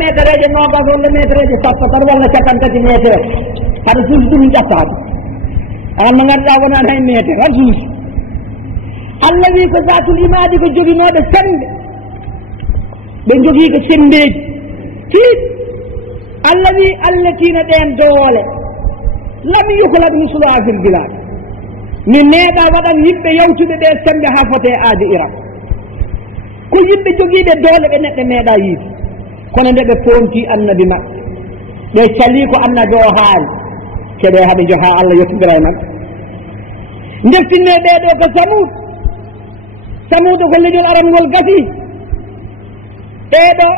metereje nogas walla metereje sappo tan walla capan tati metere haɗa suusi ɗum ƴattaɓe an mo ganduɗa wonani hay metere han suusi allah wi ko zatul imadi ko joguinoɓe sembe ɓe jogui ko sembeji fiit allah wi allatina ɗen doole lam yuhlad misluha fil bilad mi meeɗa waɗan yimɓe yawtuɓe ɓe sembe ha fote aade iran ko yimɓe jogiiɓe doole ɓe neɗɗo meeɗa yiide kono nde ɓe foomti annabi maɓɓe ɓe cali ko annabi o haali keɗe haɓe joha allah yettodira e maɓɓe deftinne ɓeɗo ko samuud ko leñol aram ngol gasi ɓeɗo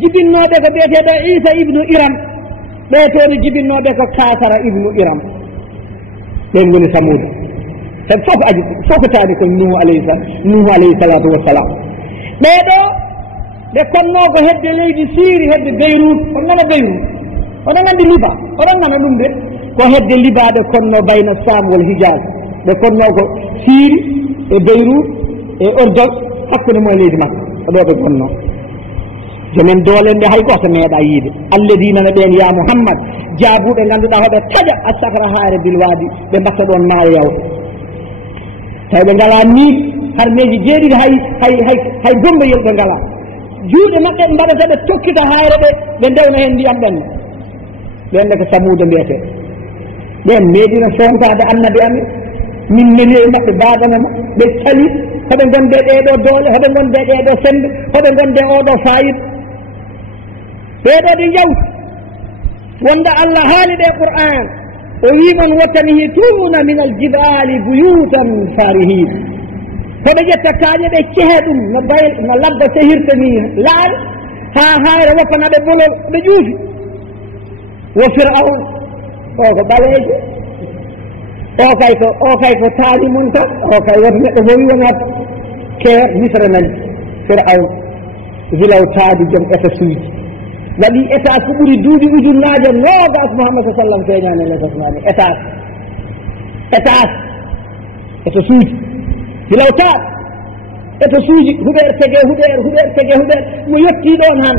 jibinnoɓe ko ɓeeteɗo isa ibnu iram ɓeetono jibinnoɓe ko kasara ibnu iram ɓen goni samuuda sabi fof aji fof ko taani ko nuhu alayhi salatu wassalam ɓeɗo ɓe konno ko hedde leydi siiri hedde beyrut on nana beyrut oɗon nganndi liba oɗon nana ɗum de ko hedde liba ɓe konno bayna sam wal hijaz ɓe konno ko siiri e beyrut e ordon hakkude moye leydi makko oɗo ɓe konno jomen doole nde hay goto meeɗa yiide alladina ne ɓen ya mouhammad jaabuɓe ngannduɗa hoɓe taƴa a sahra haare bilwadi ɓe mbatta ɗon maayo yawta tawi ɓe ngala niid harmeji jeeɗiɗi hay gombayel ɓe ngala juuɗe maɓɓe ɓe mbaɗata ɓe tokkita hayre ɓe ndewna hen ndiyam ɓenne ɓenne ko samuuda mbiyete ɓen meeɗino sontade annabi amen min meli e maɓɓe baɗanama ɓe cali hoɓe gonde ɗeɗo doole hoɓe gonde ɗeɗo sembe hoɓe gonde oɗo fayida ɓeɗo ɗe jawti wonde allah haali ɗe qur'an o wimon watanihituna min aljibali buyutan farihin hoɓe ƴetta kaaƴe ɓe cehe ɗum no labba sehirta ni laal ha hayre woppanaɓe bolol ɓe ƴuufi wo firaun o ko ɓaleejo o kay ko taali mum tan o kay woto neɗɗo fof wonat keer misra nani firaun wilaw taadi joom état suuji waɗi état ko ɓuri duuɓi ujunnaje nogas mouhammad sa sallam feeñani lesasmani état suuji hilaw taat état suuji huɓeer tege mo yetti ɗon han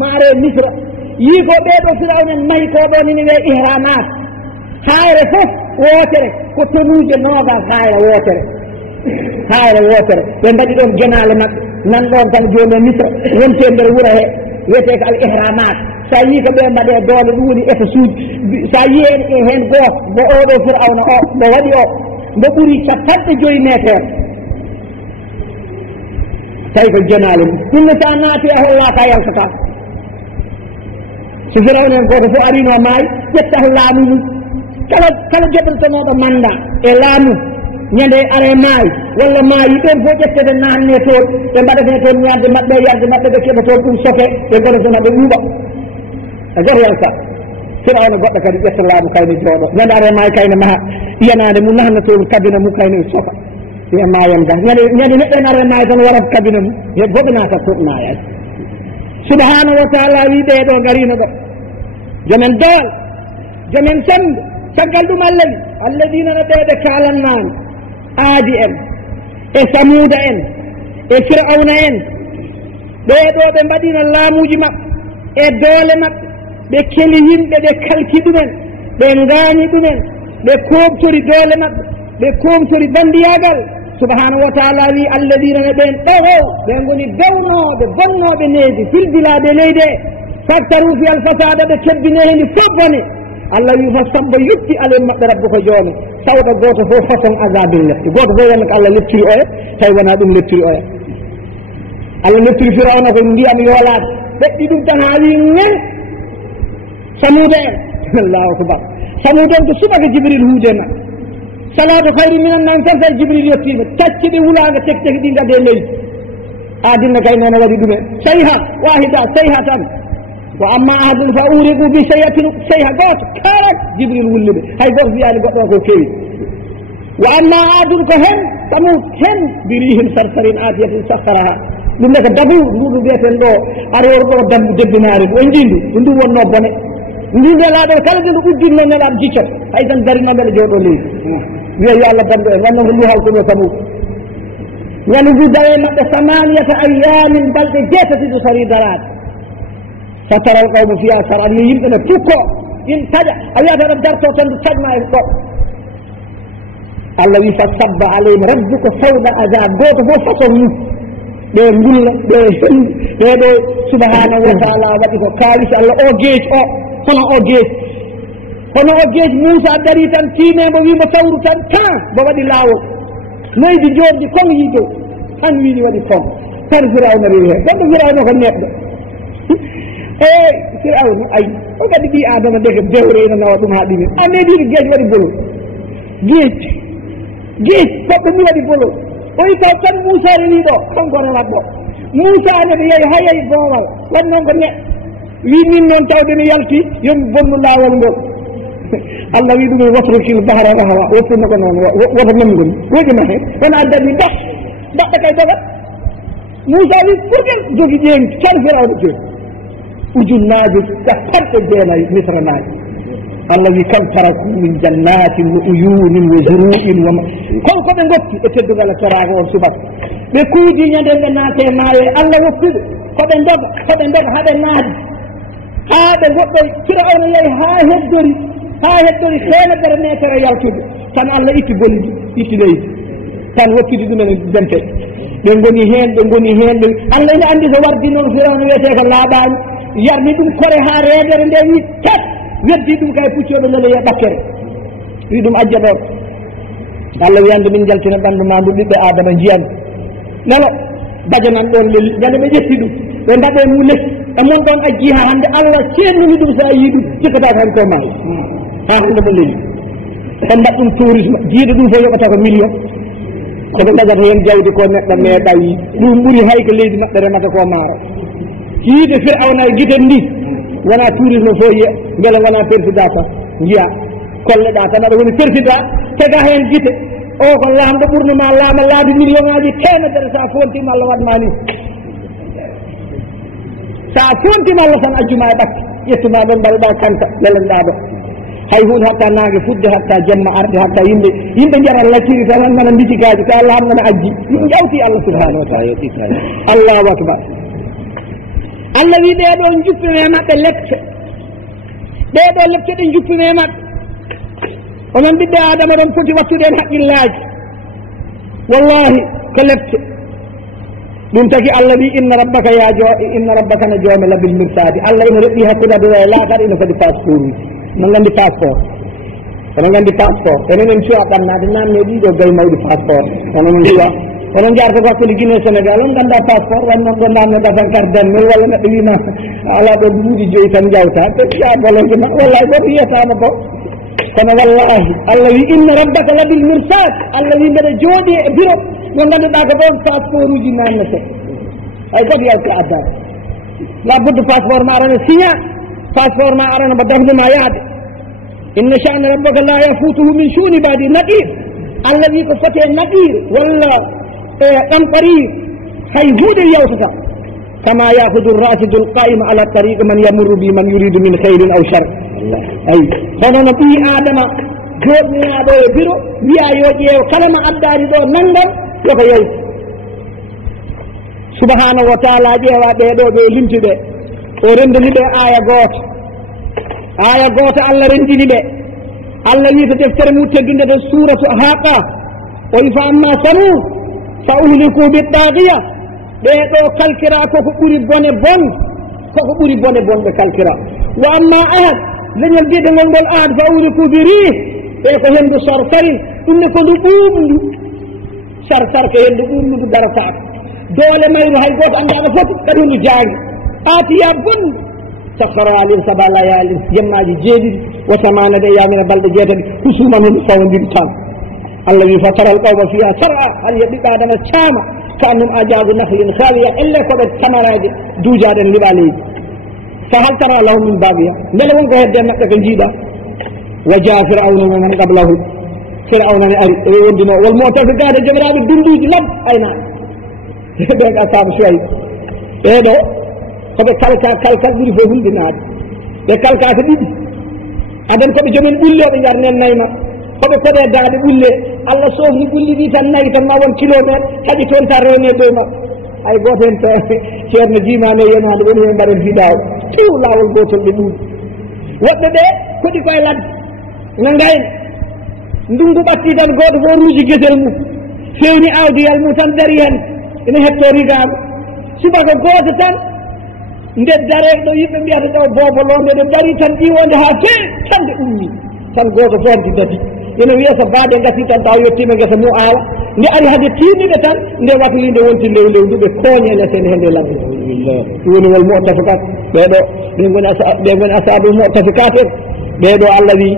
maare misra yii ko ɓeɗo firawnen mahi ko ɗon ine wiye ihramat hayre fof wootere ko tonuje nogas hayre wootere ɓe mbaɗi ɗon genale maɓɓe nan ɗon tan joni misra wonte nder wuura he wiyete ko al ihramat sa yii ko ɓe mbaɗe doole ɗum woni état suuji sa yii hen goto mo oɗo firawna o mo waɗi o mbo ɓuri 50 métre tawi ko jenale mum ɗumne sa naati a hollaka yaltata so firawnen goto fof arino maayi ƴetta ko laamu mum kala joɓirtonoɗo manda e laamu ñande are maayi walla maayi ɓen fof ƴettede nanne toon ɓe mbaɗate toon ñande maɓɓe yarde maɓɓe ɓe keɓa toon ɗum sofe ɓe goɗotona ɓe ɓuuɓa a goto yalta firawna goɗɗo kadi ƴetta laamu kayne jooɗo ñande are maayi kayne maha yanade mum nahna toon kabina mum kayne sofa wiya mayen ga ñande neɗɗo en are maayi tan warat kabina mum he fof naata toon maayani subhanahu wa taala wi ɓeɗo garino ɗo jomen doole jomen sembe caggal ɗum allah wi alladina no ɓeɓe kalannani aadi en e samuuda en e firawna en ɓeɗo ɓe mbaɗino laamuji maɓɓe e doole maɓɓe ɓe keli yimɓe ɓe kalki ɗumen ɓe gaani ɗumen ɓe komtori doole maɓɓe ɓe komtori bandiyagal subhanahu wa taala wi alladina no ɓen ɗoho ɓe goni dawnoɓe bonnoɓe needi filbilaɓe leyde faktaru fi alfasada ɓe kebbine heni fof bone allah wi fa sabba yutti alen maɓɓe rabbu ko joomi sawɗo goto fof façon azabil lefti goto fof wonno ko allah lettiri oya tawi wona ɗum lettiri oya allah lettiri firawna ko ndiyam yoolade ɓeɗɗi ɗum tan ha wi ŋen samuuda en allahu akbar samuuda en ko subaka jibril huudema salatu hayri minan nan tan tawi jibril yettima tacci ɗi wulaga tekteki ɗi gade leydi adinna kay noon waɗi ɗumen sayha wahida sayha tan wa amma ahadun fa uriqu bi sayatin sayha goto karak jibril wulliɓe hay goto wiyani goɗɗo ko kewi wa amma ahadun ko hen samud hen birihim sarsarin atiyatin sakharaha ɗum ne ko dabu nduɗu wiyeten ɗo aroor ɗo dambu debbinaari o jindu ɗum ɗum wonno bone ndu nelaɗo kala de ndu uddinno nelaɗo jiccata hay tan darinoɓeɗe jooɗo leydi wiya yo allah dambu en wanno ko ndu hawtuno samud ñande ndu dawe maɓɓe samaniyata ayamin balɗe jeetati ɗo sari darade فترى القوم فيها سرعا يمكن تكو ينتجع أيها رب جرتو تنتجمع القوم الذي فصب عليهم ربك سود عذاب قوت هو فصل بيقول بيدو سبحانه وتعالى وكيف كارث الله او جيش او hono o geej Moussa dari tan tiimemo wimo tawru tan tan bo waɗi laawol leydi jordi comme yiiɗo han wiini waɗi comme tan firawna rewi hen ɗon ɗo firawna ko neɗɗo firawna ayi o kadi ɓi adama ndeke dewre ene nawa ɗum ha ɗimin a meeɗiɗo geej waɗi bolol geej goɗɗo mi waɗi bolol o wi taw tan Moussa rewi ɗo konko rewat ɗo Moussa neɗo yeehi ha yeehi boowal waɗi noon ko neɗɗo wi min noon tawde mi yalti yomi bonnu laawol ngol Allah wi ɗum wasrukil bahra rahwa woppuno ko noon woto memgol woƴima hen wona addani daɗɗa kay dogat Moussa wi ɓurgel jogi ƴeewi can firawna joni ujunnaji capanɗe jeenayi misranaji Allah wi kam taraku min jannatin wa uyunin wa zuru'in wa konko ɓe gotti e teddugal toraka on subaka ɓe kuuji ñanden ɓe naate maayo Allah woppiɓe koɓe ndoga haɓe naadi haa ɓe goɗɗo firawna yeehi haa heddori heenedere métre yaltude tan Allah itti bolli itti leydi tan woppidi ɗumen dente ɓe ngoni heen ɓe Allah ine anndi so wardi noon firawna wiyete ko laaɓaani yarni ɗum kore haa reedere nde wi tat weddi ɗum kay puccoɗo lele ye ɓakkere wi ɗum ajja ɗon Allah wiyande min jaltina ɓanndu ma ndu ɓiɓɓe adama njiyani nelo bajanan ɗon leli ñande ɓe ƴetti ɗum ɓe mbaɗe mu lesi e mon ɗon a jiha hannde Allah ceennumi ɗum so a yii ɗum cikkata tan ko maayi haa hannde mo leli e mbaɗ ɗum tourisme jiiɗo ɗum fof yoɓata ko million koɓe ɗagata heen jawdi ko neɗɗo meeɗa yi ɗum ɓuri hay ko leydi maɓɓe remata ko maaro yiide firawna e giten ndi wona tourisme fof yiya mbele wona persida tan jiya kolleɗa tan aɗa woni persida tega heen gite o ko laamɗo ɓurnoma laama laabi million ŋaji temedere sa fontima Allah waɗma ni sa fontima Allah tan ajjuma e ɓakki ƴettuma ɗon mbaɗoɗa kanta lelenɗa ɗo hay hunde hatta naage fudde hatta jamma arde hatta yimɓe jara lacciri tan han mana mbitikaji ko Allah hamnana ajji ɗum jawti Allah subhanahu wa taala Allahu akbar Allah wi ɓeeɗo juppime maɓɓe lepte ɓeeɗo lepte ɗe juppime maɓɓe onon ɓiɓɓe adama ɗon foti wattude en haqqillaji wallahi ko lepte ɗum tagi Allah wi inna rabbaka no joome labil mirsadi Allah ina reɓɓi hakkude adowa e laatar ina kadi passeport uji no gandi passeport enen en cuwa ɓannade namne ɗiɗo gay mawɗi passeport onon cuwa onon jarta ko hakkude Guinée Sénégal on ganda passeport wan noon ɗo namne ɗatan carte d'identité walla neɗɗo wima ala ɗo duuɗi joyi tan jawta ɓeya bologema wallahi goto yiyatama bo kono wallahi Allah wi inna rabbaka labil mirsad Allah wi mbeɗa jooɗi e bureau mo ganduɗa ko ɗon passeport uji namne se hay goto yalti addani labudde passeport ma arana signa passeport ma arana mbo dafdema yaade inna sha'na rabbaka la yafutuhu min shuni badi nadir Allah wi ko foti e nadir walla e ɗamɓarir hay huuɗe yawtata kama yahudu rasidu lqaima ala tariqe man yamurru bi man yuridu min khayrin aw shar ayi hono no ɓii adama joɗɗinaɗo e bureau wiya yo ƴeew kala ma addani ɗo nanngam yoko yeyta subhanahu wa taala ƴeewa ɓeɗo ɓe limti ɓe o rendini ɓe aya gooto Allah rendini ɓe Allah wi to deftere mu teddunde de suratu haqa o wi fa amma samud fa uhliku bittagiya ɓeɗo kalkira koko ɓuri bone bon ɓe kalkira wa amma ahad leñol biɗegol ngol aad fa uhliku bi rih ɓe ko henndu sarsari ɗum ne ko ndu ɓuumndu sarsar ko henndu ɓuumndu darataako doole mayru hay gooto anndaano fof kadi ndu jaangi aatiya bondu sakhara alim saba layalin jemmaji jeeɗiɗi wa samanade yamina balɗe jeetati husuman hunde fawodiri tan Allah wi fa tara al qawma fiha sar'a hal ɓiɓɓe adama caama ka annum ajabu nahlin hawiya elle koɓe tamaraje duujaɗen liɓa leydi fa hal tara lahu min babiya ndele wonko hedde maɓɓe ko jiiɗa wa jaa fir'auna wa man qablahu fir'auna ne ari e wondino wal mu'tafikade jomiraɓe dunduji lab aynaɓe ɓe ka saabu Suwayb ɓeɗo koɓe kalkal ɓuuri fof hulɗinade ɓe kalka ko ɗiɗi aden koɓe joomen ɓulle oɓe jarnen nayyi maɓɓe koɓe koɗe daaɗe ɓulle Allah sofni ɓulli ɗi tan nayyi tan ma won kilométre haƴi toon tan rewne dow maɓɓe hay goto hen ceerno jimane yenade woni hen mbaɗen fiɗaw piw laawol gotol ɓe ɗuuɗi woɓɓe ɓe koɗi koye ladde no ngayna ndungu ɓatti tan goto fof ruuji guesel mum fewni awdiyal mum tan dari hen ene hetto rigaago subaka goto tan nde dare ɗo yimɓe mbiyata ɗo bobolonde nde dari tan ƴiwonde ha feewi tan nde ummi tan goto fof nde dadi ene wiya so baade gasi tan taw yettima gesa mum aawa nde ari hade tiiniɓe tan nde watli nde wonti lew nduɓe kooñe lesene hende ladde woni wol mu'tafikat ɓeɗo ɓe goni ashabul mu'tafikat en ɓeɗo Allah wi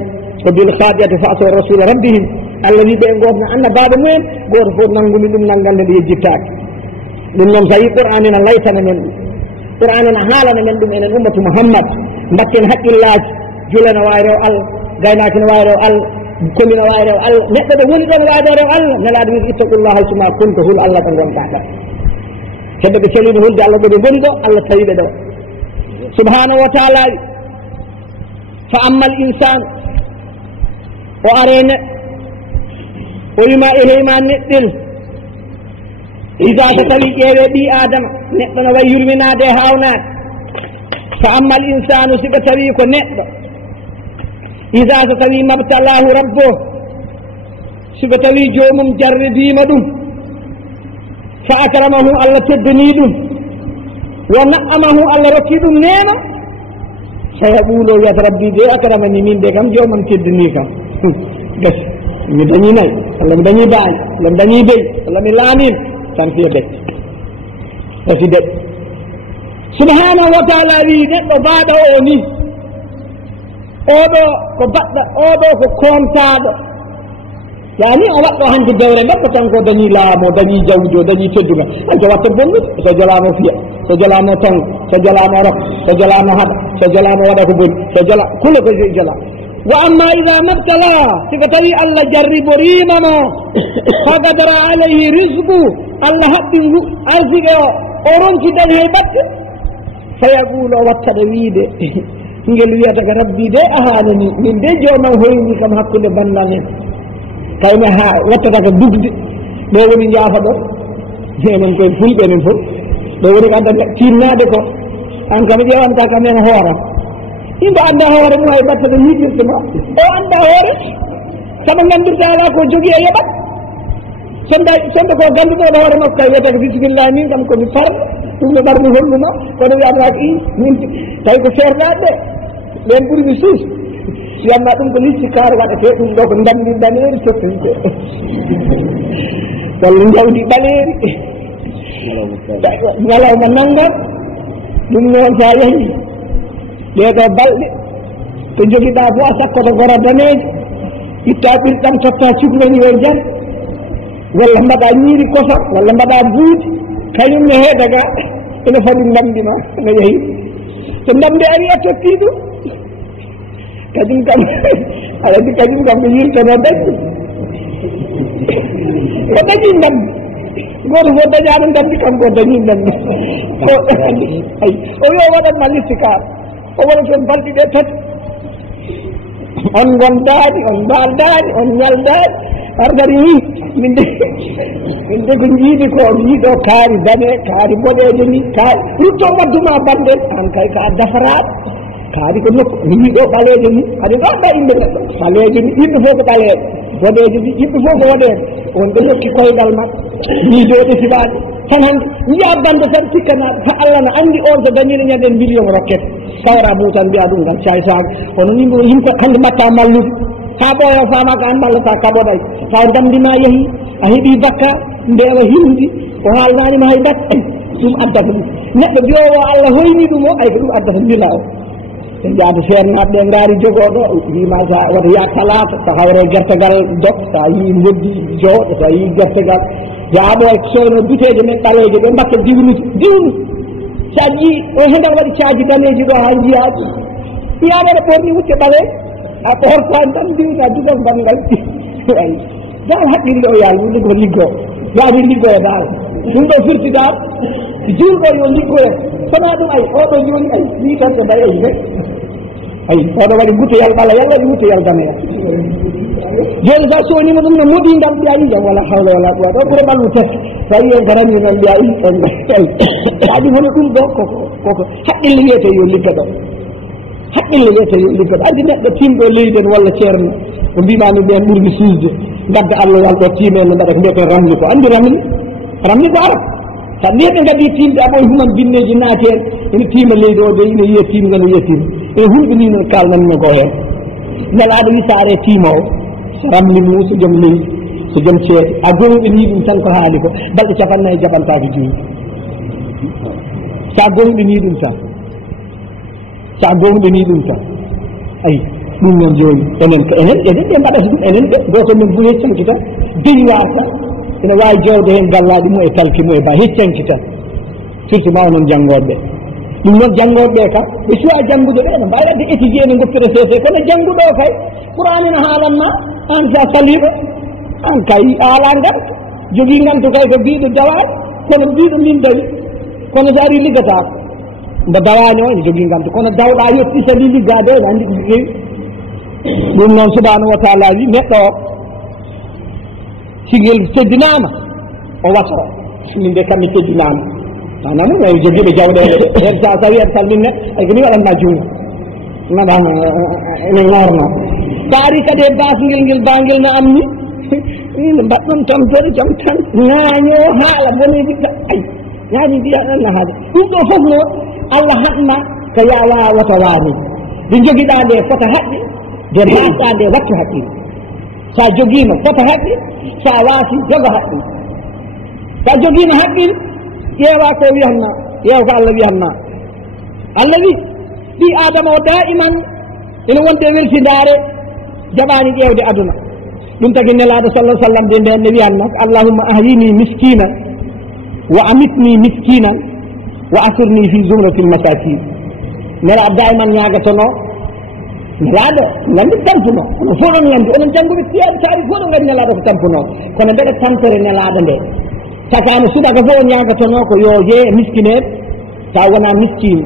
ko bil khadiyati fa asaw rasul rabbihim Allah wi ɓe gotno annabaɓe mumen goto fof nangumi ɗum nangande nde yejjittake ɗum noon so yi qur'an ene laytana men ɗum qur'an ene haalana men ɗum enen ummatu Muhammad mbatten haqqillaji jula ne wawi rew Allah gaynaki ne wawi rew Allah komi ne wawi rew Allah neɗɗo ɗo woni ɗon wawi rew Allah nelaɗo wi ittaqullaha haysuma kunta hul Allah ko gonɗa ɗo hedde ɓe celino hulde Allah ɓoɓe goni ɗo Allah tawiɓe ɗo subhanahu wa taala fa amma al insan o are neɗɗo o wima e heyma neɗɗel ida so tawi ƴeewe ɓi adama neɗɗo no wayi yurminade e hawnade fa amma al insanu siga tawi ko neɗɗo ida so tawi mabtalahu rabbo siga tawi jomum jarribima ɗum fa akramahu Allah teddani ɗum wa na'amahu Allah rokki ɗum neema sayaqulo wiyata rabbi de akramani min de kam jomam teddani kam gasi mi dañi nayi walla mi dañi baali walla mi dañi beyi walla mi laamima tan fiya becce asi deɓe subhanahu wa taala wi neɗɗo baaɗo o ni oɗo ko baɗɗa oɗo ko kontaɗo yani o waɗɗo hande dewre makko tan ko dañi laamo dañi jawdi o dañi tedduga hanko watta bonnude so jalama fiya so jalama tonga so jalama rok so jalama haɗa so jalama waɗa ko boni so jala kula ko jala wa amma ida mabtala siko tawi Allah jarriborimamo fagadara alayhi risqu Allah haɓɓi arsike o ronki dan hay batte fayaqulu o wattaɗa wiide ngel wiyata ko rabbi de a haalani min de jomam hoyni kam hakkude bandam en kayne ha wattata ko dugde ɗo woni jaafa ɗo enen koye fulɓe enen fof ɗo woni ko addata tinnade ko an kam ƴewanta kam en hooram yimɓe anda hoore mum hay batta ɗo yiɗirtema o anda hoore saɗa gandirta ala ko jogui e yeɓat sonde ko ganduɗoɗo hoore makko kay wiyata ko bisimillah min kam komi farɗo ɗum no ɓarmi holluno kono wiyataka i min tawi ko sernaɗe ɓen ɓuurimi suus wiyatma ɗum ko listi kaare waɗete ɗum ɗo ko ndamdi daneeri tottinte walla jawdi ɓaleeri ñalawma nanngam ɗum noon sa yahi ɓeeɗo balɗe to jogiɗa fo a sakkoto gora daneejo itta ɓirɗam totta cuklani yo jan walla mbaɗa ñiiri kosam walla mbaɗa buuti kañum ne heeda ga ene fadi ndamdi ma no yehi so ndamdi ari a totti ɗum kañum kam aɗa andi kañum kam ko yirtono dañi ko dañi ndamdi goto fof dañano ndamdi kanko dañi ndamdi ay o wi o waɗanma listikar o waɗa toon balɗi ɗe tati on gondaani on mbaldaani on ñaldaani ardari wi min de ko jiiɗi ko jiiɗo kaari dane kaari boɗeeje ni kaari rutto wadduma bannden an kay ka dafaraɗo kaari ko nokku mi wiiɗo ɓaleeje ni aɗa ɗo anda yimɓe neɗɗo ɓaleeje ni yimɓe fof ko ɓaleeɓe boɗeeje ni yimɓe fof ko woɗeeɓe wonɓe lokki koygal maɓɓe miijoɗe sibaaɓe tan hannde yiya bande tan sikkanaɗe fa Allah no anndi on so dañino ñanden million rocket sawra mum tan mbiya ɗum ngal cay saaga kono yimɓe hannde mbatta mallude ha ɓooyo fama ko an ballata kaɓoɗay taw damdima yeehi a heeɓi bakka mbewa hindi o haalnanima hay bat ay ɗum addata ɗum neɗɗo mbiyowo Allah hoyni ɗum o ay ko ɗum addata mbila o en jaada feernaɓe ɓe ngaari jogoɗo wima sa wata ya talata so hawre guertegal dok sa yi loddi jooɗo sa yi guertegal yaaɓo e soyno biteje men ɓaleje ɓe mbatta diwnu sa ji o hendal waɗi caaji daneji ɗo ha jiyaɗi ɓiyaɗeɗe ɓorni wucce ɓale a ɓortan tan diwna dugal bangal ay dal haqqille o yaal wuli ko liggoo yaani liggoye dal ɗum ɗo firti dal julɗo yo liggoye sona ɗum ay oɗo joni ay wi tan ko day ay de ay oɗo waɗi gutoyal ɓala yal waɗi gutoyal daneya joni sa sonima ɗum no moɗi ngam mbiyayi jam wala hawla wala quwata o ɓuura ɓallu tes tawi en garani noon mbiyayi en aɗi hono ɗum ɗo koko haqqille wiyete yo ligga ɗo haqqille wiyete yo ligga ɗo andi neɗɗo timɗo leydi en walla ceerno ko mbimami ɓen ɓurmi suusde gadda allah wal ɗo tiime no mbaɗa ko mbiyeten ramli ko andi ramli ko arab sa neɗɗo gadi timde aɓoye human binneji naati en ene tiima leydi o de ine yiya timgano yettima ene hulɓini noon kalnanno ko hen nelaɗo wi saare tiimowo so ramli mum so joom leydi so joom ceede a gonɓe ni ɗum tan ko haali ko balɗe capannayyi jaɓantaki joyi sa gonɗini ɗum tan ayi ɗum noon joni enen ɓe mbaɗata ɗum enen ɓe goto men fo heccanki tan deñi wasa ene wawi jewde hen gallaɗi mum e talki mum e ba heccanki tan surtout ma onon janggoɓeɓe ɗum noon janggoɓeɓe kam ɓe suwa janggude ɓe no mbawi wadde étudier ne goppira sese kono jangguɗo o kay qur'an ene haalanma an sa saliɗo an kay ala ngam jogui ngam to kay ko mbiɗo dawaɗi kono mbiɗo min dawi kono so ari liggatako mbo dawani o ene jogui ngam to kono dawɗa yetti sali liggade ene andi ɗum rewi ɗum noon subhanahu wa taala wi neɗɗo o sigel teddinama o wato min de kammi teddinama tanam ay jogiiɓe jawɗele hen sa tawi en salminne ay ko ni waɗanma juuno naɗama ene gorno taari kadi e basguel ngel bangel no amni ine mbaɗɗon tamtore jam tan ŋaaño haala boneji ay yaani mbiyaɗanno haade ɗum ɗo fof no allah haɗma ko yawa woto waani nde joguiɗa nde fota haqqe nde mbaɗɗa nde wattu haqqil sa joguima fota haqqe sa waasi jogo haqqil sa joguima haqqil ƴeewa ko wiyanma ƴeew ko allah wiyanma allah wi ɓi adama o da'iman ene wonde weltidare jaɓani ƴeewde aduna ɗum tagi nelaɗo sallah sallam de nden ne wiyanma allahumma ahyini miskinan wa amitni miskinan wa asirni fi zumratil masakin nelaɗo da'iman ñagatono nelaɗo gandi tampuno onon fof ɗon gandi onon jangguɓe tiyaɓe taari fof ɗon gandi nelaɗo ko tampuno kono mbeɗa tampere nelaɗo nde sakano subaka fof o ñagatono ko yo jeye miskineɓe taw wona miskine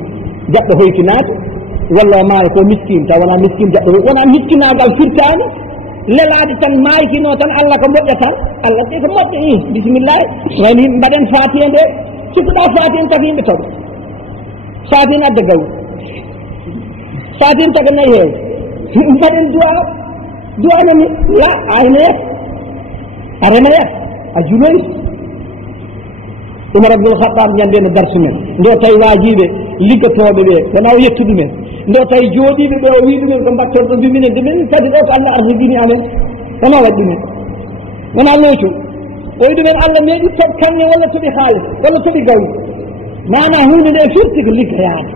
jaɓɗo hoytinade walla o maayo ko miskine taw wona miskine jaɓɗo wona miskinagal firtani lelade tan maykino tan allah ko moƴƴa tan allah ƴe ko moƴƴa bisimillahi wayno yimɓe mbaɗen faati e nde cikkuɗa faati en taga yimɓe toɓa faati en adda gawu faati en taga nayi heew mbaɗen duwa nani la aynayat a renayat a juloyi umar abdoul khattab ñande no darsu men ndo tawi waajiɓe liggatoɓe ɓe wona o yettu ɗumen ndo tawi jooɗiɓe ɓe o wi ɗumen ko mbatton ɗo mbiminen de min kadi ɗo ko allah arsiguini amen wona waɗi ɗumen wona looco o wi ɗumen allah meeɗi toɓ kanne walla toɓi haalis walla toɓi gawri mana hunde nde firti ko liggoyaade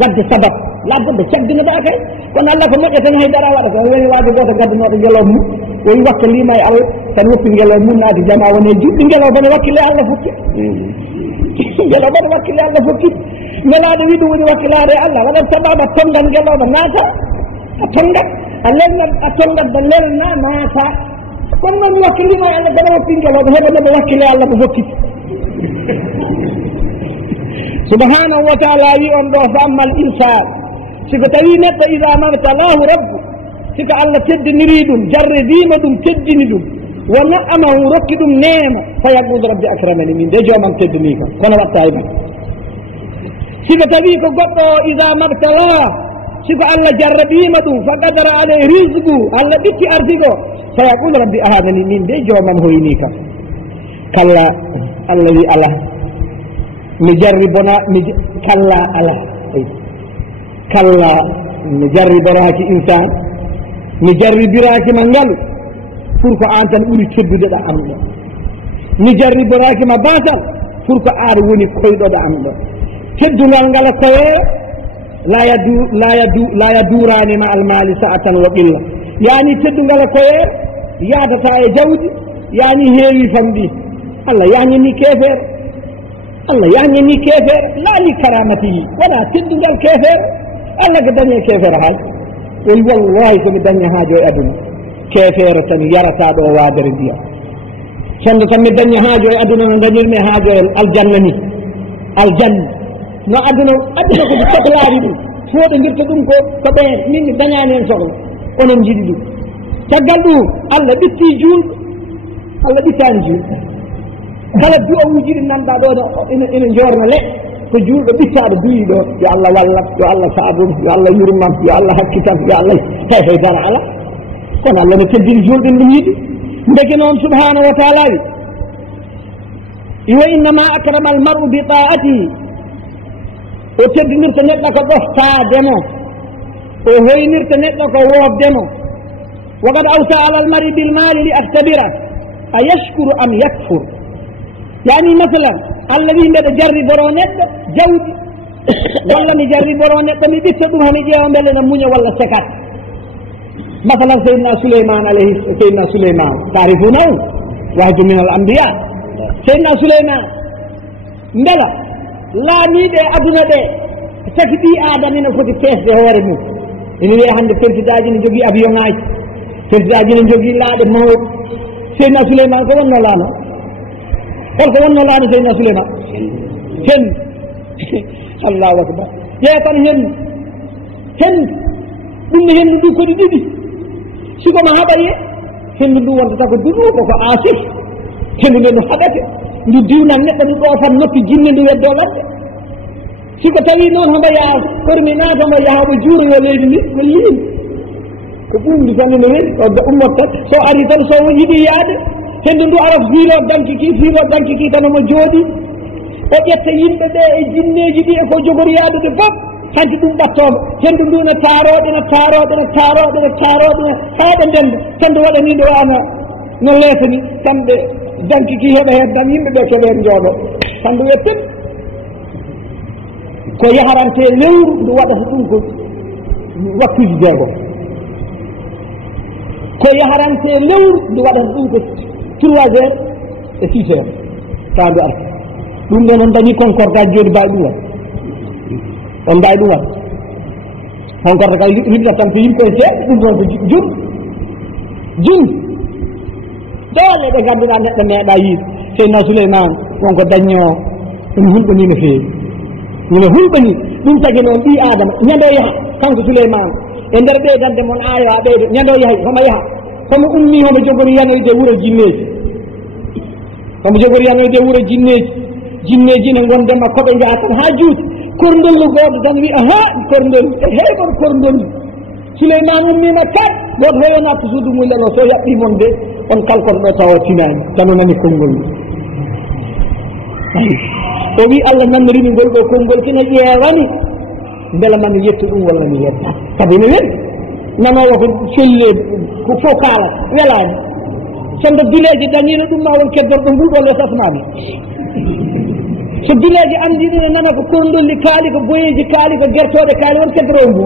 wadde sabab laddode cagginoɗa kay kono allah ko moƴƴa tan haydara waɗa ko woni waade goto gaddanoɗo ngelow mum o wi wakkilima e allah tan woppi ngelow mum naati jama woni e juɗɗi ngelow bone wakkille allah fokki ngelow bone wakkille allah fokki nelaɗo wi ɗum woni wakkilare allah waɗat sababa tongal ngeloɓa naata a tongat a lelnat a tongat ba lelna naata kono noon wakkilima e allah bone woppi ngeloɓa heɓanoɓe wakkille allah ko fokkiti subhanahu wa taala wi on ɗo fa amma al insan siko tawi neɗɗo ida mabtalahu rabbu siko allah teddiniri ɗum jarridima ɗum teddini ɗum wa na'amahu rokki ɗum neema fa yaqudu rabbi akramani min de jomam teddini kam kono watta e man siko tawi ko goɗɗo ida mabtalah siko allah jarraɓima ɗum fa qadara alay risgu allah ɓitti ardigo fa yaqudu rabbi ahanani min de jomam hoyni kam kalla allah wi ala mi jarribona kalla ala kalla mi jarriboraki insan mi jarribiraki ma ngalu pour ko an tan ɓuuri teddudeɗa am ɗo mi jarriboraki ma batal pour ko aɗa woni koyɗoɗo am ɗo teddugal ngala koye la yadurani ma almali sa'atan wa qilla yani teddugala koye yadata e jawdi yani heewi famɗi allah yañini kefeere allah yañini kefeere la li karamatihi wona teddugal kefeere allah ko dañe kefeere haaj oyi wallahi somi daña haajo e aduna kefeere tan yarataɗo o waadere ndiyam sonde tan mi daña haajo e aduna no dañirmi haajo e aljanna ni aljanna no aduna koɓe sohlari ɗum fooɗo girta ɗum ko ɓeen min mi dañani hen sohla onon jiɗi ɗum caggal ɗum Allah ɓitti julɗo Allah ɓittani julɗo kala du'awuji ɗi nanɗa ɗo ina jorna le ko julɗo ɓittaɗo duyi ɗo yo Allah wallam yo Allah saabum yo Allah yurmam yo Allah hakkitam yo Allah hey dara ala kono Allah ne teddini julɗo ɗum yiɗi ndeke noon subhanahu wa taala wa innama akrama al mar'u bi ta'atihi o teddinirta neɗɗo ko ɗoftaademo o hoynirta neɗɗo ko woobdemo wa qad awsa ala al mar'i bil mali li ahtabira a yashkuru am yakfur yani masalan Allah wi mbeɗa jarriboro neɗɗo jawdi walla mi jarriboro neɗɗo mi ɓitta ɗum hami ƴeewa mbele no muña walla sekat masalan seydna Souleymane tarifunahu wahdu min al anbiya seydna Souleymane mbela laamiiɓe aduna ɓe taki ɓi adama ina foti feesde hoore mum ina wiya hannde fertidaji ne jogii avion ŋaji fertidaji ne jogii laaɗe mawɗe seydna Souleymane ko wonno laano holko wonno laano seydna Souleymane hendu allahu akbar ƴeewa tan hendu ɗum ne hendu ɗum kodi ɗiɗi siko ma haɓaye hendu ndu wonta ko duɗu koko aasif hendu nde no haɗete ndu diwnan neɗɗo ndu ɗoofan noppi jinne ndu weddo ladde siko tawi noon homo yaa kormi naata mo yaha mo juuroyo leydi ndi no liin ko ɓuumdi tan no weli o ummot tan so ari tan so yiɗi yaade hendu ndu ara fiilo danki ki tan omo jooɗi o ƴetta yimɓe ɓe e jinneji ɗi e ko jogoriyadude fof hanti ɗum ɓattomo hendu ndu no taaroɗe haaɗe ndenda tan nde waɗa ni nde wana no leesa ni kamɓe danki ki heɓa hen tan yimɓe ɓe keɓe hen jooɗo tan ndu wetten ko yaharante lewru ndu waɗata ɗum ko waktuji jeegom ko yaharante lewru ndu waɗata ɗum ko 3 heures et 6 heures taw ndu arta ɗum ɗo noon dañi concordage joni mbawi ɗum wat on mbawi ɗum wat concorde ka riɗata tan ko yimɓe seeɗa ɗum ɗon ko jum doole ɓe ganduɗa neɗɗo meeɗa yiide seydna Souleymane wonko dañño ɗum hulɓani no feewi ina hulɓani ɗum tagi noon ɓi adama ñande o yaha kanko Souleymane e nder ɓeydande mon aayo ha ɓeyde ñande o yahay homo yaha homo ummi homo jogori yanoyde wuuro jinneji jinneji ne gondema koɓe jaha tan ha juuti korndollu goto tan wi aha korndollu e heɓon korndollu Souleymane ummima kat goto hoyo natto suudu mumen o so yaɓɓi mon de on kalkoto ɗo tawa tinani tan o nani konngol o wi Allah nannorimi ngol ɗo konngol kina ƴeewani beela mami yettu ɗum walla mi yetta sabu ne weli nanowo ko felle ko fof kaala welani sondo bileji dañino ɗum ma won keddorɗo ngulɗo less asmami so bileji andino ne nana ko korndolli kaali ko boyeji kaali ko gertoɗe kaali won keddoro ngu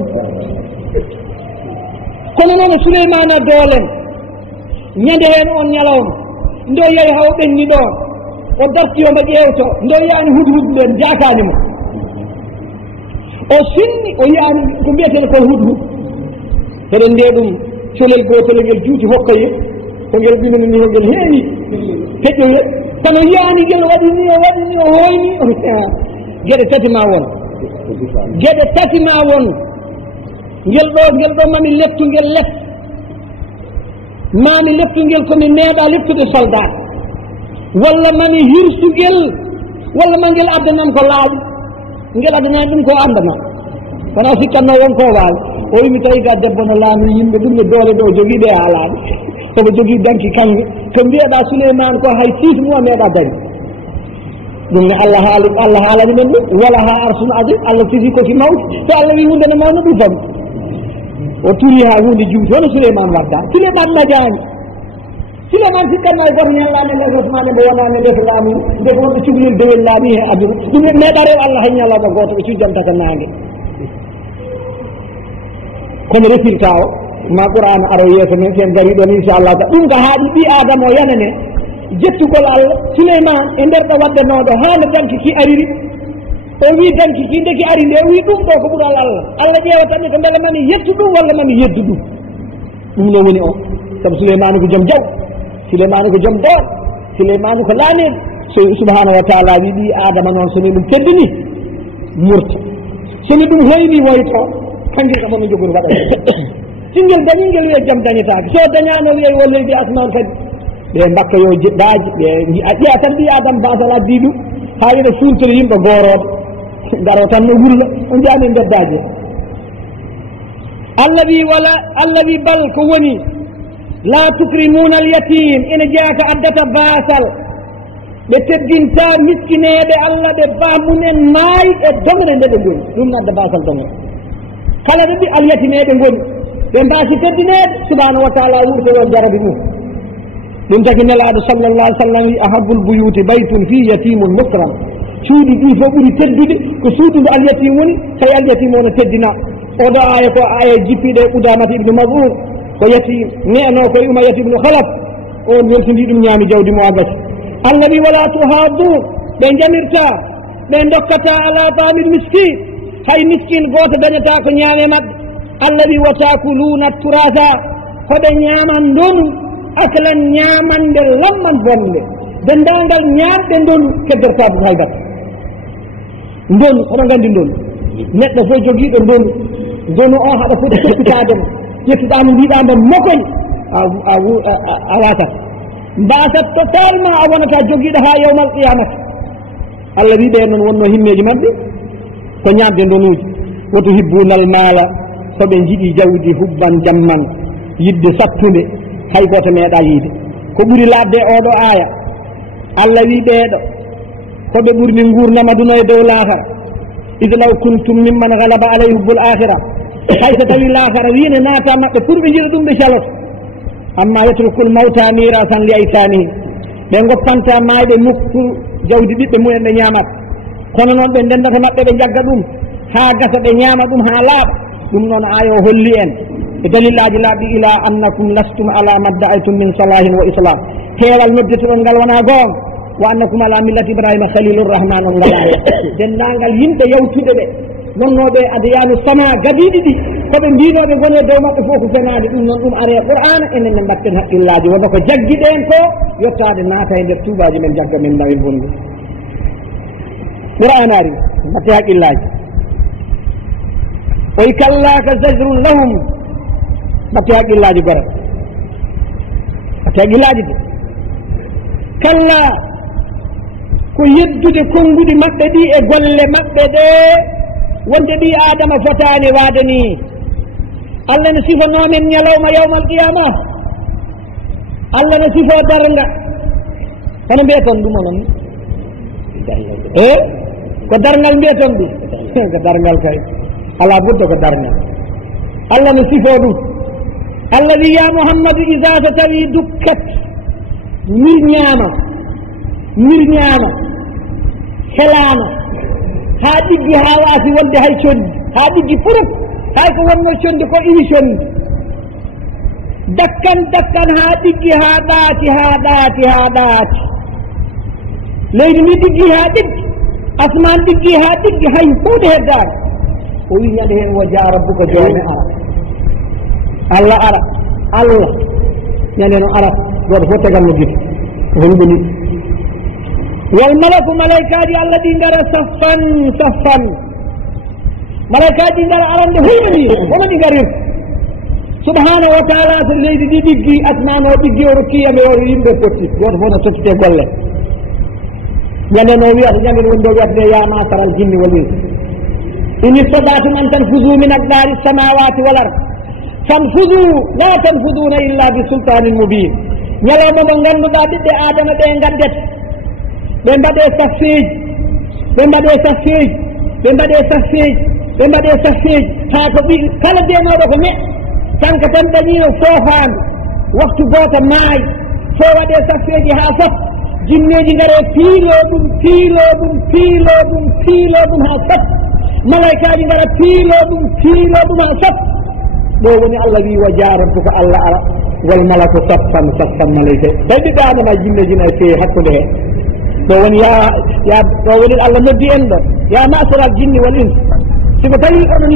kono noon Souleymane a doolen ñande hen on ñalawma ndo yeyi haw ɓenni ɗon o dartiyoma ƴeewto ndo yiyani hudhud ɓen jakanimo o sinni o yiyani ko mbiyetene kon hudhud eɗen nde ɗum colel gotol ngel juuti hokkoye ko ngel ɓinani ni ko ngel heewi feƴƴoye kono yiyani ngel waɗi ni o hoyni gueɗe tati ma won ngel ɗo mami leftungel lef mami leftungel komi meeɗa leftude soldat walla mami hirsugel walla ma ngel addanam ko laaɓi ngel addanani ɗum ko andana wona sikkanno won ko waawi o wimi tawi ga debbo no laami yimɓe ɗum e doole ɗo jogiiɓe e alaaɓe somo jogii danki kange ko mbiyeɗa Souleymane ko hay 6 mois meeɗa dañi ɗum ne Allah haalani men ɗum wala ha arsun adim Allah sisi koki mawde so Allah wi hunde no mawno ɗum fami o turi ha hunde juuti hono Souleymane wadda Souleymane majani Souleymane sikkanno e goto ñallani nde rosmane mbo wonani ndeto laamu nde ko wonɓe cukalel dewel laami he aduna ɗum meeɗa rew Allah hay ñalawma goto ɓe cujjantaka nangue kono résultat o ma Qur'an aro yeeso men sen gari ɗon inchallah ta ɗum ko haaɗi ɓi adama o yanane jettugol Allah Souleymane e nder ɗo waddanoɗo haano danki ki ariri o wi danki ki ndeki ari nde o wi ɗum ɗo ko ɓural Allah ƴeewatami ko beele mami yettu ɗum walla mami yeddu ɗum ɗo woni o sabu Souleymane ko joom jaw Souleymane ko joom doole Souleymane ko laaneɗo so subhanahu wa taala wi ɓi adama noon soni ɗum teddini murta soni ɗum hoyni woyto kanke kam ono jogori waɗa singel dañingel wiye jam dañetaake so dañano wiye wo leydi asman kadi ɓe mbakka yo jiɗɗaji ɓe ƴeya tan ɓi adam basal addi ɗum ha ina suurtori yimɓe goroɓe garo tan no wulla on jaami beddaji allah wi bal ko woni la tukrimuna al yatim ina jeeyaka addata basal ɓe teddinta miskineɓe allah ɓe bamumen maayi e dongre nde ɓe goni ɗum nadda basal dongre kala ɗo ɗi alyatimeɓe goni ɓe mbasi teddineɓe subhanahu wa taala wurto yon jarabi ɗum ɗum tagi nelaɗo sallallah alih sallam wi ahabul buyuti baytun fi yatimun mukram suudu ɗi fof ɓuuri teddude ko suudu ndu alyatim woni tawi alyatim ono teddina oɗo aya ko aya jippiɗo e qudamata ibnu mas'ud ko yatim neno koye umayyat ibnu khalaf on weltindi ɗum ñaami jawdi mo agati allah wi wala tuhadun ɓe jamirta ɓe dokkata ala tamil miskin hay miskin goto dañata ko ñaame maɓɓe allah wi wa takuluna turasa hoɓe ñaaman ndonu aklan ñaamande lamman bonde dendagal ñaamɓe ndonu keddertaɗum haybat ndonu oɗo gandi ndonu neɗɗo fof joguiɗo ndonu o haɗa foti toppitademo ƴettuɗamo mbiɗamo mokoñ a watata mbasat totalement a wonata joguiɗo ha yawmal qiyamata allah wi ɓe noon wonno himmeji mabɓe ko ñamde ndonuji woto hibbunal maala soɓe jiiɗi jawdi hubban jamman yidde sattude hay goto meeɗa yiide ko ɓuri ladde oɗo aya allah wi ɓeeɗo koɓe ɓurni gurnama duno e dow lahara id law kuntum mimman galaba alayhi hubbul akhira hay so tawi lahara wiine naata maɓɓe pour ɓe jiɗa ɗum ɓe caloto amma yetrukul mawta mirasan li aytanihi ɓe goppanta maayɓe nokku jawdi ɓiɓɓe mumen ɓe ñamat kono noon ɓe ndendata maɓɓe ɓe jagga ɗum ha gasa ɓe ñaama ɗum ha laaɓa ɗum noon ayo holli en e dalillaji laaɓɗi ila annakum lastum ala madda'aytum min salahin wa islam heewal noddetoɗon ngal wona goonga wa annakum ala millati ibrahima khalilur rahman on ngalaaya denndangal yimɓe yawtude ɓe wonnoɓe adiyanu sama gadiɗi ɗi koɓe mbinoɓe gone dow maɓɓe fof ko fenade ɗum noon ɗum are qur'ana enen ne mbatten haqqillaji wonno ko jagguiɗen ko yettade naata e nder tuubaji men jagga men nawi bondu qur'an ari mbatte haqqillaji oy kallaka zajrun lahum mbatte haqqillaji gore mbatte haqqillaji de kalla ko yeddude konnguɗi maɓɓe ɗi e golle maɓɓe ɗe wonde ɓi adama fotani waade ni allah ne sifanomen ñalawma yawmal qiyama allah ne sifo darga hono mbiyeton ɗum onon e ko dargal mbiyeton ɗum ko dargal kay ala budda ko dargal allah ne sifo ɗum allah wi ya mouhammadou isa so tawi dukkat mirñama helano ha ɗiggi ha waasi wonde hay condi ha ɗiggi puruk hay ko wonno condi ko iwi condi dakkan ha ɗiggi ha ɗaati leydi ndi ɗiggi ha ɗiggi asman ɗiggi ha ɗiggi hay huude heddare o wi ñande hen wo ja rabbuka joomi ara allah ñande no ara goto fof tegal no gite ko hon ɗoni wal malaku malaikaji allah ɗi ngara saffan malaikaji ngara arande hulmani hono ɗi ngarirta subhanahu wa taala so leydi ɗi ɗiggi asman o ɗiggi o rokkiyame o yimɓe potti goto fof no tottite golle ñande no wiyata ñande no woni ɗo wiyata de ya masaral jinni wal ins in istaɗatum an tanfudu min aqdari samawati wal ard fanfudu la tanfuduna illa bi sultanin mubin ñalawma mo ganduɗa ɓiɓɓe adama ɓe gaddete ɓe mbaɗe saffeji ha ko ɓi kala denoɗo ko neɗɗo tanka tan dañino foofandu waktu goto maayi fo waɗe saffeji ha fof jinneji ngare piilo ɗum ha fof malaikaji ngara piilo ɗum ha fof ɗo woni allah wi wa jarantu ko allah ara wal malaku saffan malaika day ɓiɓɓe adama jinneji na feewi hakkude he ɗo woni ɗo woni allah noddi en ɗo ya masaral jinni wal ins siko tawi oɗon